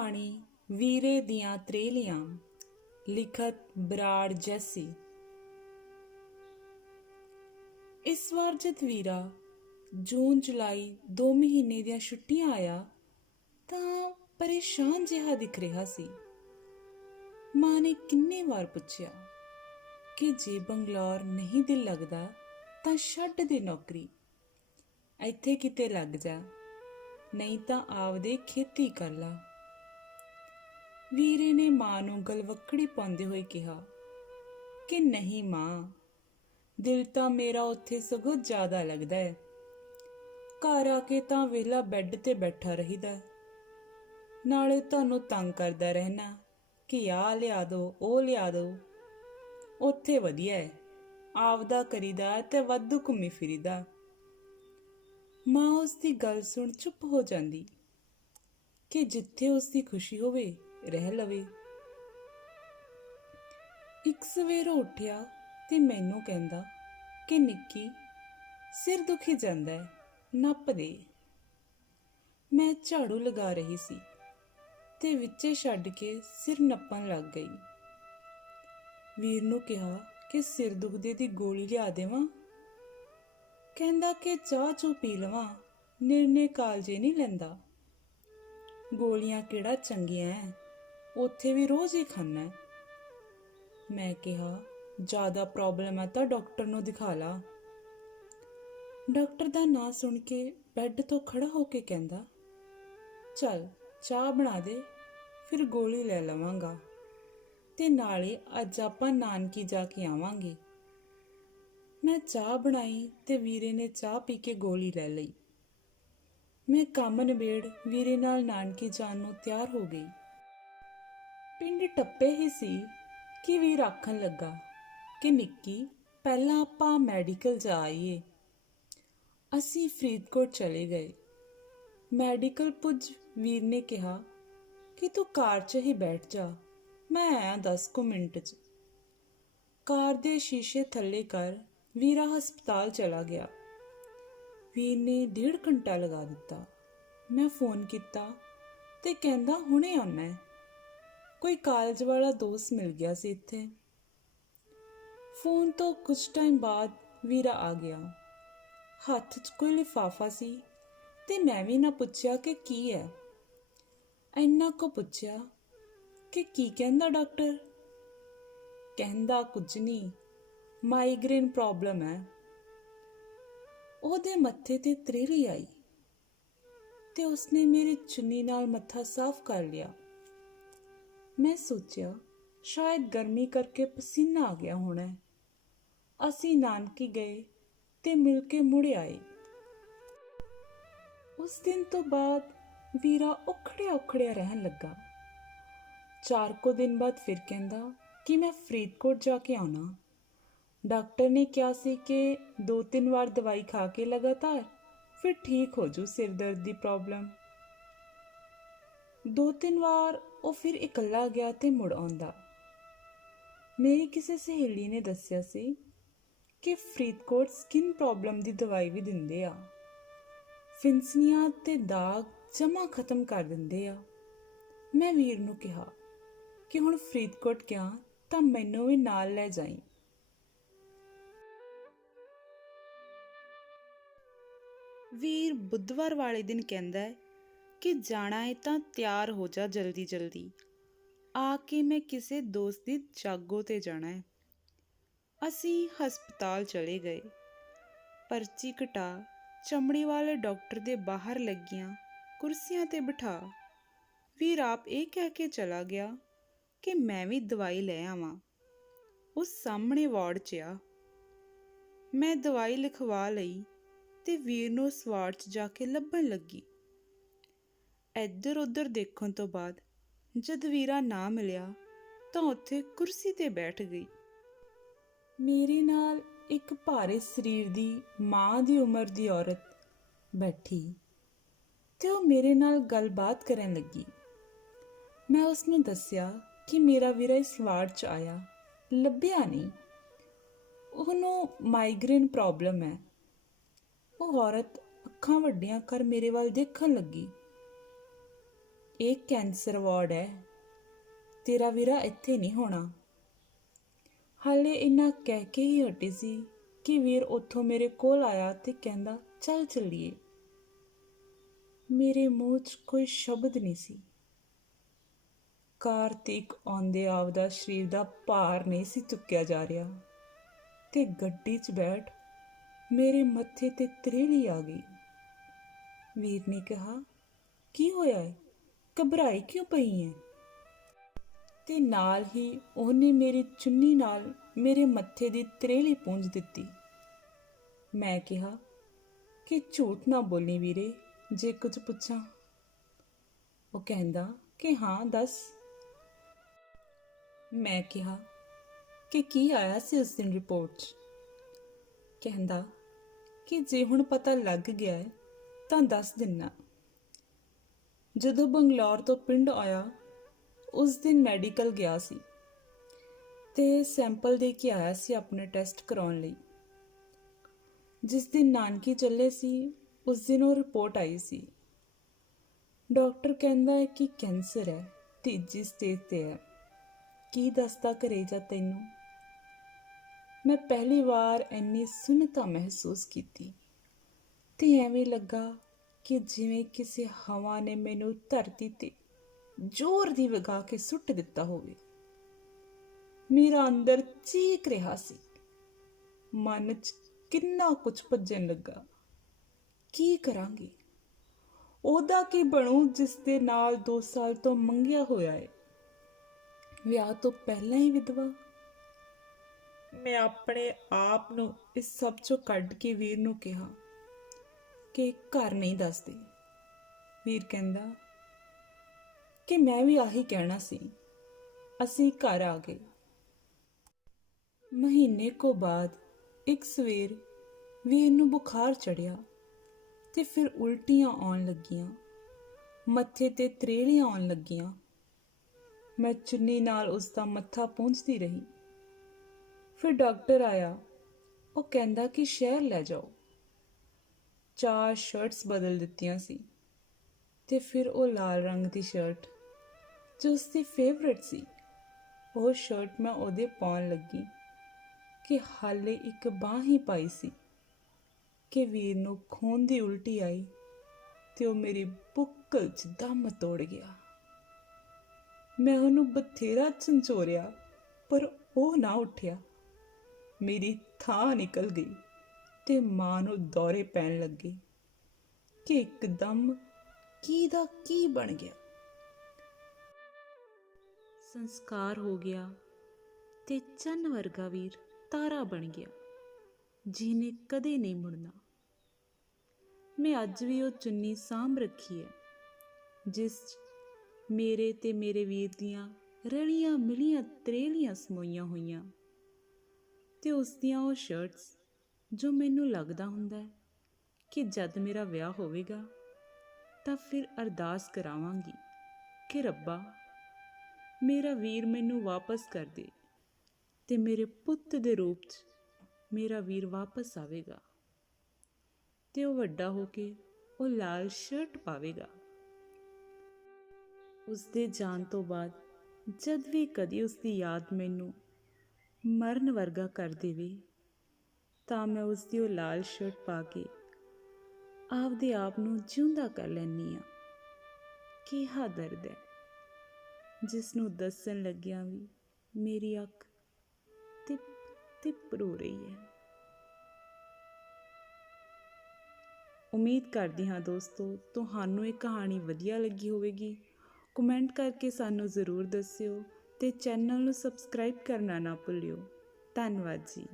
ਕਹਾਣੀ ਵੀਰੇ ਦੀਆਂ ਤਰੇਲੀਆਂ। ਲਿਖਤ ਬਰਾੜ ਜੈਸੀ। ਇਸ ਵਾਰ ਜਦ ਵੀਰਾ ਜੂਨ ਜੁਲਾਈ 2 ਮਹੀਨੇ ਦੀਆਂ ਛੁੱਟੀਆਂ ਆਇਆ ਤਾਂ ਪਰੇਸ਼ਾਨ ਜਿਹਾ ਦਿਖ ਰਿਹਾ ਸੀ। ਮਾਂ ਨੇ ਕਿੰਨੇ ਵਾਰ ਪੁੱਛਿਆ ਕਿ ਜੇ ਬੰਗਲੌਰ ਨਹੀਂ ਦਿਲ ਲੱਗਦਾ ਤਾਂ ਛੱਡ ਦੇ ਨੌਕਰੀ, ਇੱਥੇ ਕਿਤੇ ਲੱਗ ਜਾ, ਨਹੀਂ ਤਾਂ ਆਪਦੇ ਖੇਤੀ ਕਰ ਲਾ। ਵੀਰੇ ਨੇ ਮਾਂ ਨੂੰ ਗਲਵੱਕੜੀ ਪਾਉਂਦੇ ਹੋਏ ਕਿਹਾ ਕਿ ਨਹੀਂ ਮਾਂ, ਦਿਲ ਤਾਂ ਮੇਰਾ ਉੱਥੇ ਸਗੋਂ ਜ਼ਿਆਦਾ ਲੱਗਦਾ ਹੈ। ਘਰ ਆ ਕੇ ਤਾਂ ਵਿਹਲਾ ਬੈੱਡ ਤੇ ਬੈਠਾ ਰਹੀਦਾ, ਨਾਲੇ ਤੁਹਾਨੂੰ ਤੰਗ ਕਰਦਾ ਰਹਿਣਾ ਕਿ ਆਹ ਲਿਆ ਦੋ ਉਹ ਲਿਆ ਦੋ। ਉੱਥੇ ਵਧੀਆ ਹੈ, ਆਪਦਾ ਕਰੀਦਾ ਤੇ ਵਾਧੂ ਘੁੰਮੀ ਫਿਰੀਦਾ। ਮਾਂ ਉਸ ਦੀ ਗੱਲ ਸੁਣ ਚੁੱਪ ਹੋ ਜਾਂਦੀ ਕਿ ਜਿੱਥੇ ਉਸ ਦੀ ਖੁਸ਼ੀ ਹੋਵੇ ਰਹਿ ਲਵੇ। ਇੱਕ ਸਵੇਰ ਉੱਠਿਆ ਤੇ ਮੈਨੂੰ ਕਹਿੰਦਾ ਕਿ ਨਿੱਕੀ, ਸਿਰ ਦੁਖੀ ਜਾਂਦਾ ਹੈ, ਨੱਪ ਦੇ। ਮੈਂ ਝਾੜੂ ਲਗਾ ਰਹੀ ਸੀ ਤੇ ਵਿੱਚੇ ਛੱਡ ਕੇ ਸਿਰ ਨੱਪਣ ਲੱਗ ਗਈ। ਵੀਰ ਨੂੰ ਕਿਹਾ ਕਿ ਸਿਰ ਦੁਖਦੇ ਦੀ ਗੋਲੀ ਲਿਆ ਦੇਵਾਂ। ਕਹਿੰਦਾ ਕਿ ਚਾਹ ਚੂ ਪੀ ਲਵਾਂ, ਨਿਰਣੇ ਕਾਲਜੇ ਨਹੀਂ ਲੈਂਦਾ। ਗੋਲੀਆਂ ਕਿਹੜਾ ਚੰਗੀਆਂ ਐ, ਉੱਥੇ ਵੀ ਰੋਜ਼ ਹੀ ਖਾਨਾ ਹੈ। ਮੈਂ ਕਿਹਾ ਜ਼ਿਆਦਾ ਪ੍ਰੋਬਲਮ ਹੈ ਤਾਂ ਡਾਕਟਰ ਨੂੰ ਦਿਖਾ ਲਾ। ਡਾਕਟਰ ਦਾ ਨਾਂ ਸੁਣ ਕੇ ਬੈੱਡ ਤੋਂ ਖੜਾ ਹੋ ਕੇ ਕਹਿੰਦਾ, ਚੱਲ ਚਾਹ ਬਣਾ ਦੇ, ਫਿਰ ਗੋਲੀ ਲੈ ਲਵਾਂਗਾ, ਤੇ ਨਾਲੇ ਅੱਜ ਆਪਾਂ ਨਾਨਕੀ ਜਾ ਕੇ ਆਵਾਂਗੇ। ਮੈਂ ਚਾਹ ਬਣਾਈ ਤੇ ਵੀਰੇ ਨੇ ਚਾਹ ਪੀ ਕੇ ਗੋਲੀ ਲੈ ਲਈ। ਮੈਂ ਕੰਮ ਨਿਬੇੜ ਵੀਰੇ ਨਾਲ ਨਾਨਕੀ ਜਾਣ ਨੂੰ ਤਿਆਰ ਹੋ ਗਈ। ਪਿੰਡ ਟੱਪੇ ਹੀ ਸੀ ਕਿ ਵੀਰ ਆਖਣ ਲੱਗਾ ਕਿ ਨਿੱਕੀ, ਪਹਿਲਾਂ ਆਪਾਂ ਮੈਡੀਕਲ ਜਾ ਆਈਏ। ਅਸੀਂ ਫਰੀਦਕੋਟ ਚਲੇ ਗਏ। ਮੈਡੀਕਲ ਪੁੱਜ ਵੀਰ ਨੇ ਕਿਹਾ ਕਿ ਤੂੰ ਕਾਰ 'ਚ ਹੀ ਬੈਠ ਜਾ, ਮੈਂ ਆਇਆ 10 ਕੁ ਮਿੰਟ 'ਚ। ਕਾਰ ਦੇ ਸ਼ੀਸ਼ੇ ਥੱਲੇ ਕਰ ਵੀਰਾ ਹਸਪਤਾਲ ਚਲਾ ਗਿਆ। ਵੀਰ ਨੇ 1.5 ਘੰਟਾ ਲਗਾ ਦਿੱਤਾ। ਮੈਂ ਫੋਨ ਕੀਤਾ ਤੇ ਕਹਿੰਦਾ ਹੁਣੇ ਆਉਣਾ ਹੈ। ਕੋਈ ਕਾਲਜ ਵਾਲਾ ਦੋਸਤ ਮਿਲ ਗਿਆ ਸੀ ਇੱਥੇ। ਫੋਨ ਤੋਂ ਕੁਝ ਟਾਈਮ ਬਾਅਦ ਵੀਰਾ ਆ ਗਿਆ। ਹੱਥ 'ਚ ਕੋਈ ਲਿਫਾਫਾ ਸੀ ਤੇ ਮੈਂ ਵੀ ਨਾ ਪੁੱਛਿਆ ਕਿ ਕੀ ਹੈ। ਇੰਨਾ ਕੁ ਪੁੱਛਿਆ ਕਿ ਕੀ ਕਹਿੰਦਾ ਡਾਕਟਰ। ਕਹਿੰਦਾ ਕੁਝ ਨਹੀਂ, ਮਾਈਗ੍ਰੇਨ ਪ੍ਰੋਬਲਮ ਹੈ। ਉਹਦੇ ਮੱਥੇ ਤੇ ਤਰੇਲੀ ਆਈ ਤੇ ਉਸਨੇ ਮੇਰੀ ਚੁੰਨੀ ਨਾਲ ਮੱਥਾ ਸਾਫ਼ ਕਰ ਲਿਆ। ਮੈਂ ਸੋਚਿਆ ਸ਼ਾਇਦ ਗਰਮੀ ਕਰਕੇ ਪਸੀਨਾ ਆ ਗਿਆ ਹੋਣਾ। ਅਸੀਂ ਨਾਨਕੀ ਗਏ ਤੇ ਮਿਲ ਕੇ ਮੁੜ ਆਏ। ਉਸ ਦਿਨ ਤੋਂ ਬਾਅਦ ਵੀਰਾ ਉਖੜਿਆ ਰਹਿਣ ਲੱਗਾ। 4 ਕੁ ਦਿਨ ਬਾਅਦ ਫਿਰ ਕਹਿੰਦਾ ਕਿ ਮੈਂ ਫਰੀਦਕੋਟ ਜਾ ਕੇ ਆਉਣਾ। ਡਾਕਟਰ ਨੇ ਕਿਹਾ ਸੀ ਕਿ 2-3 ਵਾਰ ਦਵਾਈ ਖਾ ਕੇ ਲਗਾਤਾਰ, ਫਿਰ ਠੀਕ ਹੋ ਜੂ ਸਿਰ ਦਰਦ ਦੀ ਪ੍ਰੋਬਲਮ। 2-3 ਵਾਰ ਉਹ ਫਿਰ ਇਕੱਲਾ ਗਿਆ ਤੇ ਮੁੜ ਆਉਂਦਾ। ਮੇਰੀ ਕਿਸੇ ਸਹੇਲੀ ਨੇ ਦੱਸਿਆ ਸੀ ਕਿ ਫਰੀਦਕੋਟ ਸਕਿਨ ਪ੍ਰੋਬਲਮ ਦੀ ਦਵਾਈ ਵੀ ਦਿੰਦੇ ਆ। ਫਿੰਸਨੀਆਂ ਤੇ ਦਾਗ ਜਮਾ ਖਤਮ ਕਰ ਦਿੰਦੇ ਆ। ਮੈਂ ਵੀਰ ਨੂੰ ਕਿਹਾ ਕਿ ਹੁਣ ਫਰੀਦਕੋਟ ਗਿਆ ਤਾਂ ਮੈਨੂੰ ਵੀ ਨਾਲ ਲੈ ਜਾਈਂ। ਵੀਰ ਬੁੱਧਵਾਰ ਵਾਲੇ ਦਿਨ ਕਹਿੰਦਾ ਹੈ ਕਿ ਜਾਣਾ ਹੈ ਤਾਂ ਤਿਆਰ ਹੋ ਜਾ ਜਲਦੀ ਜਲਦੀ, ਆ ਕੇ ਮੈਂ ਕਿਸੇ ਦੋਸਤ ਦੀ ਜਾਗੋ ਤੇ ਜਾਣਾ ਹੈ। ਅਸੀਂ ਹਸਪਤਾਲ ਚਲੇ ਗਏ। ਪਰਚੀ ਕਟਾ ਚਮੜੀ ਵਾਲੇ ਡਾਕਟਰ ਦੇ ਬਾਹਰ ਲੱਗੀਆਂ ਕੁਰਸੀਆਂ ਤੇ ਬਿਠਾ ਵੀਰ ਆਪ ਇਹ ਕਹਿ ਕੇ ਚਲਾ ਗਿਆ ਕਿ ਮੈਂ ਵੀ ਦਵਾਈ ਲੈ ਆਵਾਂ। ਉਸ ਸਾਹਮਣੇ ਵਾਰਡ 'ਚ ਆ। ਮੈਂ ਦਵਾਈ ਲਿਖਵਾ ਲਈ ਤੇ ਵੀਰ ਨੂੰ ਉਸ ਵਾਰਡ 'ਚ ਜਾ ਕੇ ਲੱਭਣ ਲੱਗੀ। ਇੱਧਰ ਉੱਧਰ ਦੇਖਣ ਤੋਂ ਬਾਅਦ ਜਦ ਵੀਰਾ ਨਾ ਮਿਲਿਆ ਤਾਂ ਉੱਥੇ ਕੁਰਸੀ ਤੇ ਬੈਠ ਗਈ। ਮੇਰੇ ਨਾਲ ਇੱਕ ਭਾਰੇ ਸਰੀਰ ਦੀ ਮਾਂ ਦੀ ਉਮਰ ਦੀ ਔਰਤ ਬੈਠੀ ਤੇ ਉਹ ਮੇਰੇ ਨਾਲ ਗੱਲਬਾਤ ਕਰਨ ਲੱਗੀ। ਮੈਂ ਉਸਨੂੰ ਦੱਸਿਆ ਕਿ ਮੇਰਾ ਵੀਰਾ ਇਸ ਵਾਰਡ 'ਚ ਆਇਆ, ਲੱਭਿਆ ਨਹੀਂ, ਉਹਨੂੰ ਮਾਈਗ੍ਰੇਨ ਪ੍ਰੋਬਲਮ ਹੈ। ਉਹ ਔਰਤ ਅੱਖਾਂ ਵੱਡੀਆਂ ਕਰ ਮੇਰੇ ਵੱਲ ਦੇਖਣ ਲੱਗੀ। ਇਹ ਕੈਂਸਰ ਵਾਰਡ ਹੈ, ਤੇਰਾ ਵੀਰਾ ਇੱਥੇ ਨਹੀਂ ਹੋਣਾ। ਹਾਲੇ ਇੰਨਾ ਕਹਿ ਕੇ ਹੀ ਹਟੀ ਸੀ ਕਿ ਵੀਰ ਉੱਥੋਂ ਮੇਰੇ ਕੋਲ ਆਇਆ ਤੇ ਕਹਿੰਦਾ, ਚੱਲ ਚੱਲੀਏ। ਮੇਰੇ ਮੂੰਹ 'ਚ ਕੋਈ ਸ਼ਬਦ ਨਹੀਂ ਸੀ। ਕਾਰਤਿਕ ਆਉਂਦੇ ਆਪਦਾ ਸਰੀਰ ਦਾ ਭਾਰ ਨਹੀਂ ਸੀ ਚੁੱਕਿਆ ਜਾ ਰਿਹਾ ਤੇ ਗੱਡੀ 'ਚ ਬੈਠ ਮੇਰੇ ਮੱਥੇ ਤੇ ਤਰੇਲੀ ਆ ਗਈ। ਵੀਰ ਨੇ ਕਿਹਾ, ਕੀ ਹੋਇਆ ਹੈ, ਘਬਰਾਈ ਕਿਉਂ ਪਈ ਹੈ? ਤੇ ਨਾਲ ਹੀ ਉਹਨੇ ਮੇਰੀ ਚੁੰਨੀ ਨਾਲ ਮੇਰੇ ਮੱਥੇ ਦੀ ਤਰੇਲੀ ਪੂੰਝ ਦਿੱਤੀ। ਮੈਂ ਕਿਹਾ ਕਿ ਝੂਠ ਨਾ ਬੋਲੀ ਵੀਰੇ, ਜੇ ਕੁਝ ਪੁੱਛਾਂ। ਉਹ ਕਹਿੰਦਾ ਕਿ ਹਾਂ ਦੱਸ। ਮੈਂ ਕਿਹਾ ਕਿ ਕੀ ਆਇਆ ਸੀ ਉਸ ਦਿਨ ਰਿਪੋਰਟ 'ਚ? ਕਹਿੰਦਾ ਕਿ ਜੇ ਹੁਣ ਪਤਾ ਲੱਗ ਗਿਆ ਹੈ ਤਾਂ ਦੱਸ ਦਿੰਨਾ। ਜਦੋਂ ਬੰਗਲੌਰ ਤੋਂ ਪਿੰਡ ਆਇਆ ਉਸ ਦਿਨ ਮੈਡੀਕਲ ਗਿਆ ਸੀ ਤੇ ਸੈਂਪਲ ਦੇ ਕੇ ਆਇਆ ਸੀ ਆਪਣੇ ਟੈਸਟ ਕਰਾਉਣ ਲਈ। ਜਿਸ ਦਿਨ ਨਾਨਕੀ ਚੱਲੇ ਸੀ ਉਸ ਦਿਨ ਉਹ ਰਿਪੋਰਟ ਆਈ ਸੀ। ਡਾਕਟਰ ਕਹਿੰਦਾ ਹੈ ਕਿ ਕੈਂਸਰ ਹੈ, 3 ਸਟੇਜ ਤੇ ਹੈ। ਕੀ ਦੱਸਦਾ ਘਰੇ ਜਾ ਤੈਨੂੰ? ਮੈਂ ਪਹਿਲੀ ਵਾਰ ਇੰਨੀ ਸੁੰਨਤਾ ਮਹਿਸੂਸ ਕੀਤੀ ਤੇ ਐਵੇਂ ਲੱਗਾ ਕਿ ਜਿਵੇਂ ਕਿਸੇ ਹਵਾ ਨੇ ਮੈਨੂੰ ਧਰਤੀ ਤੇ ਜ਼ੋਰ ਦੀ ਵਗਾ ਕੇ ਸੁੱਟ ਦਿੱਤਾ ਹੋਵੇ। ਮੇਰਾ ਅੰਦਰ ਚੀਕ ਰਿਹਾ ਸੀ, ਮਨ 'ਚ ਕਿੰਨਾ ਕੁਝ ਭੱਜਣ ਲੱਗਾ। ਕੀ ਕਰਾਂਗੀ? ਉਹਦਾ ਕੀ ਬਣੂ ਜਿਸ ਦੇ ਨਾਲ 2 ਸਾਲ ਤੋਂ ਮੰਗਿਆ ਹੋਇਆ ਹੈ, ਵਿਆਹ ਤੋਂ ਪਹਿਲਾਂ ਹੀ ਵਿਧਵਾ। ਮੈਂ ਆਪਣੇ ਆਪ ਨੂੰ ਇਸ ਸਭ ਚੋਂ ਕੱਢ ਕੇ ਵੀਰ ਨੂੰ ਕਿਹਾ ਕਿ ਘਰ ਨਹੀਂ ਦੱਸਦੇ। ਵੀਰ ਕਹਿੰਦਾ ਕਿ ਮੈਂ ਵੀ ਆਹੀ ਕਹਿਣਾ ਸੀ। ਅਸੀਂ ਘਰ ਆ ਗਏ। ਮਹੀਨੇ ਕੋ ਬਾਅਦ ਇੱਕ ਸਵੇਰ ਵੀਰ ਨੂੰ ਬੁਖਾਰ ਚੜਿਆ ਤੇ ਫਿਰ ਉਲਟੀਆਂ ਆਉਣ ਲੱਗੀਆਂ, ਮੱਥੇ ਤੇ ਤਰੇਲੀਆਂ ਆਉਣ ਲੱਗੀਆਂ। ਮੈਂ ਚੁੰਨੀ ਨਾਲ ਉਸ ਦਾ ਮੱਥਾ ਪੂੰਝਦੀ ਰਹੀ। ਫਿਰ ਡਾਕਟਰ ਆਇਆ। ਉਹ ਕਹਿੰਦਾ ਕਿ ਸ਼ਹਿਰ ਲੈ ਜਾਓ। 4 ਸ਼ਰਟਸ ਬਦਲ ਦਿੱਤੀਆਂ ਸੀ ਤੇ ਫਿਰ ਉਹ ਲਾਲ ਰੰਗ ਦੀ ਸ਼ਰਟ ਜੋ ਉਸਦੀ ਫੇਵਰੇਟ ਸੀ, ਉਹ ਸ਼ਰਟ ਮੈਂ ਉਹਦੇ ਪਾਉਣ ਲੱਗੀ ਕਿ ਹਾਲੇ ਇੱਕ ਬਾਂਹ ਹੀ ਪਾਈ ਸੀ ਕਿ ਵੀਰ ਨੂੰ ਖੂਨ ਦੀ ਉਲਟੀ ਆਈ ਤੇ ਉਹ ਮੇਰੀ ਬੁੱਕਲ 'ਚ ਦਮ ਤੋੜ ਗਿਆ। ਮੈਂ ਉਹਨੂੰ ਬਥੇਰਾ ਝੰਜੋਰਿਆ ਪਰ ਉਹ ਨਾ ਉੱਠਿਆ। ਮੇਰੀ ਥਾਂ ਨਿਕਲ ਗਈ ਤੇ ਮਾਂ ਨੂੰ ਦੌਰੇ ਪੈਣ ਲੱਗੇ ਕਿ ਇੱਕਦਮ ਕੀ ਦਾ ਕੀ ਬਣ ਗਿਆ। ਸੰਸਕਾਰ ਹੋ ਗਿਆ ਤੇ ਚੰਨ ਵਰਗਾ ਵੀਰ ਤਾਰਾ ਬਣ ਗਿਆ, ਜਿਹਨੇ ਕਦੇ ਨਹੀਂ ਮੁੜਨਾ। ਮੈਂ ਅੱਜ ਵੀ ਉਹ ਚੁੰਨੀ ਸਾਂਭ ਰੱਖੀ ਹੈ ਜਿਸ 'ਚ ਮੇਰੇ ਤੇ ਮੇਰੇ ਵੀਰ ਦੀਆਂ ਰਲੀਆਂ ਮਿਲੀਆਂ ਤਰੇਲੀਆਂ ਸਮੋਈਆਂ ਹੋਈਆਂ, ਤੇ ਉਸ ਦੀਆਂ ਉਹ ਸ਼ਰਟਸ ਜੋ ਮੈਨੂੰ ਲੱਗਦਾ ਹੁੰਦਾ ਕਿ ਜਦ ਮੇਰਾ ਵਿਆਹ ਹੋਵੇਗਾ ਤਾਂ ਫਿਰ ਅਰਦਾਸ ਕਰਾਵਾਂਗੀ ਕਿ ਰੱਬਾ, ਮੇਰਾ ਵੀਰ ਮੈਨੂੰ ਵਾਪਸ ਕਰ ਦੇ ਤੇ ਮੇਰੇ ਪੁੱਤ ਦੇ ਰੂਪ 'ਚ ਮੇਰਾ ਵੀਰ ਵਾਪਸ ਆਵੇਗਾ ਤੇ ਉਹ ਵੱਡਾ ਹੋ ਕੇ ਉਹ ਲਾਲ ਸ਼ਰਟ ਪਾਵੇਗਾ। ਉਸ ਦੇ ਜਾਣ ਤੋਂ ਬਾਅਦ ਜਦ ਵੀ ਕਦੀ ਉਸ ਦੀ ਯਾਦ ਮੈਨੂੰ ਮਰਨ ਵਰਗਾ ਕਰ ਦੇਵੇ ਤਾਂ ਮੈਂ ਉਸ ਦੀ ਉਹ ਲਾਲ ਸ਼ਰਟ ਪਾ ਕੇ ਆਪਦੇ ਆਪ ਨੂੰ ਜਿਉਂਦਾ ਕਰ ਲੈਂਦੀ ਹਾਂ। ਕਿਹਾ ਦਰਦ ਹੈ ਜਿਸ ਨੂੰ ਦੱਸਣ ਲੱਗਿਆਂ ਵੀ ਮੇਰੀ ਅੱਖ ਤਿਪ ਤਿਪ ਰੋ ਰਹੀ ਹੈ। ਉਮੀਦ ਕਰਦੀ ਹਾਂ ਦੋਸਤੋ ਤੁਹਾਨੂੰ ਇਹ ਕਹਾਣੀ ਵਧੀਆ ਲੱਗੀ ਹੋਵੇਗੀ। ਕਮੈਂਟ ਕਰਕੇ ਸਾਨੂੰ ਜ਼ਰੂਰ ਦੱਸਿਓ ਤੇ ਚੈਨਲ ਨੂੰ ਸਬਸਕ੍ਰਾਈਬ ਕਰਨਾ ਨਾ ਭੁੱਲਿਓ। ਧੰਨਵਾਦ ਜੀ।